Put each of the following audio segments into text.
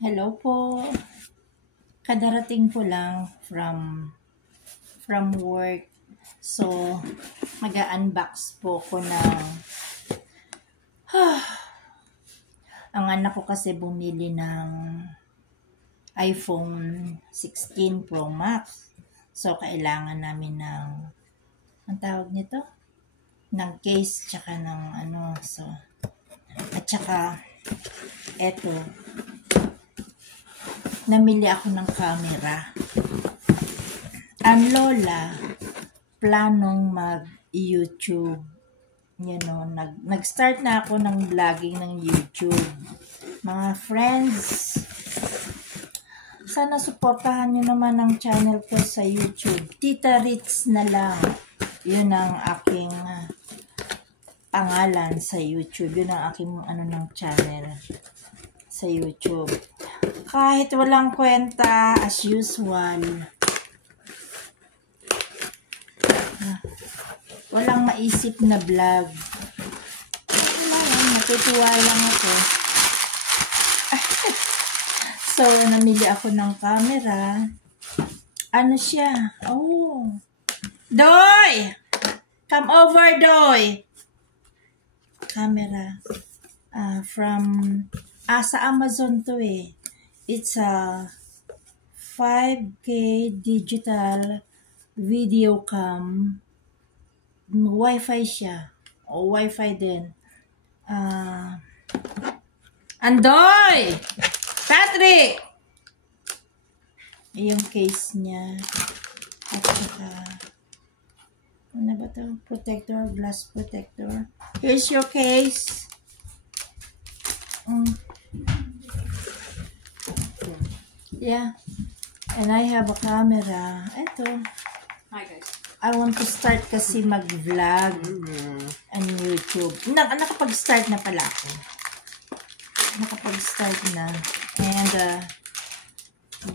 Hello po. Kadarating ko lang from work. So, mag-unbox po ko ng ang anak ko kasi bumili ng iPhone 16 Pro Max. So, kailangan namin ng ang tawag nito? Ng case tsaka ng ano. So, at tsaka eto, namili ako ng camera. Ang lola, planong mag-YouTube. Nag-start na ako ng vlogging ng YouTube. Mga friends, sana suportahan nyo naman ang channel ko sa YouTube. Tita Ritz na lang. Yun ang aking pangalan sa YouTube. Yun ang aking ng channel sa YouTube. Kahit walang kwenta, as usual. Walang maisip na vlog. Natutuwa lang ako. So, namili ako ng camera. Ano siya? Oh. Doy! Come over, Doy! Camera. Sa Amazon to eh. It's a 5K digital video cam. Wi-Fi siya. O Wi-Fi din. Andoy! Patrick! Yung case niya. At saka, ano ba ito? Protector, glass protector. Here's your case. Yeah. And I have a camera. Ito. Hi guys. I want to start kasi mag-vlog on YouTube. Nakapag-start na pala ako. Nakapag-start na. And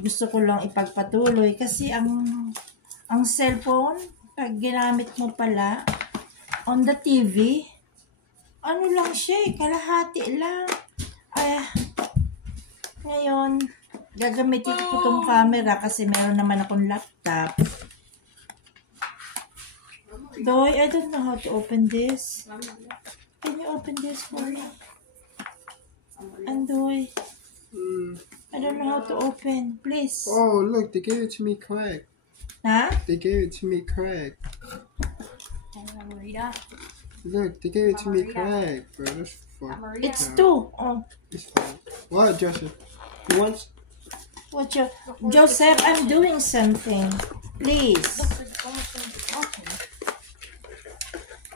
gusto ko lang ipagpatuloy kasi ang cellphone, pag ginamit mo pala on the TV, ano lang siya kalahati lang. Ngayon, gagamitin ko tong camera kasi meron naman akong laptop. Doy, I don't know how to open this. Can you open this for me? And Doy, I don't know how to open. Please. Oh, look, they gave it to me correct. Huh? They gave it to me correct. Look, they gave it to me correct, bro. That's fuck. It's two. Oh. It's fine. What, Joseph? You want? What Joseph, I'm doing something. Please.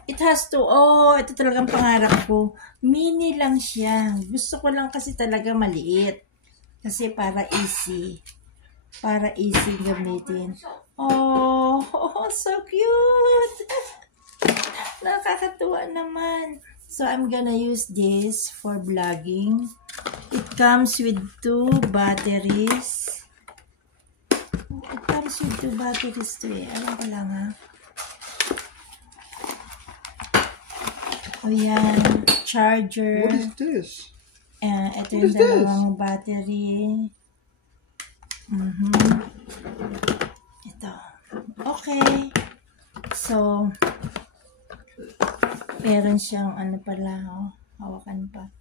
It has to, ito talagang pangarap ko. Mini lang siya. Gusto ko lang kasi talaga maliit. Kasi para easy. Para easy gamitin. Oh, so cute. Nakakatuwa naman. So, I'm gonna use this for vlogging. It comes with 2 batteries. It comes with 2 batteries to eh. Alam ko lang ha. O yan. Charger. What is this? Ito yung dalawang battery. Ito. Okay. So, meron siyang ano pala, hawakan pa.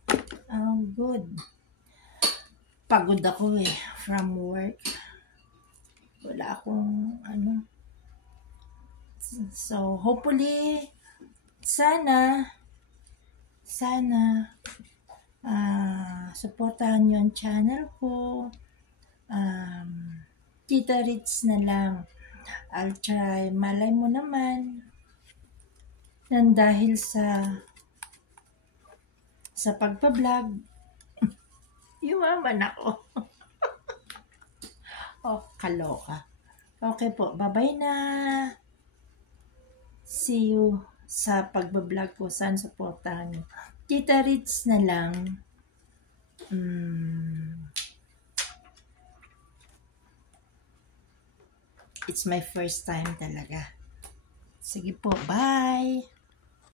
Good. Pagod ako eh, from work. Wala akong So, hopefully, sana, supportahan nyo ang channel ko. Tita Ritz na lang. I'll try. Malay mo naman. Nang dahil sa pagpa-vlog, yumaman ako. Kaloka. Okay po, bye-bye na. See you sa pagbablog ko. Saan supportahan nyo. Tita Ritz na lang. It's my first time talaga. Sige po, bye!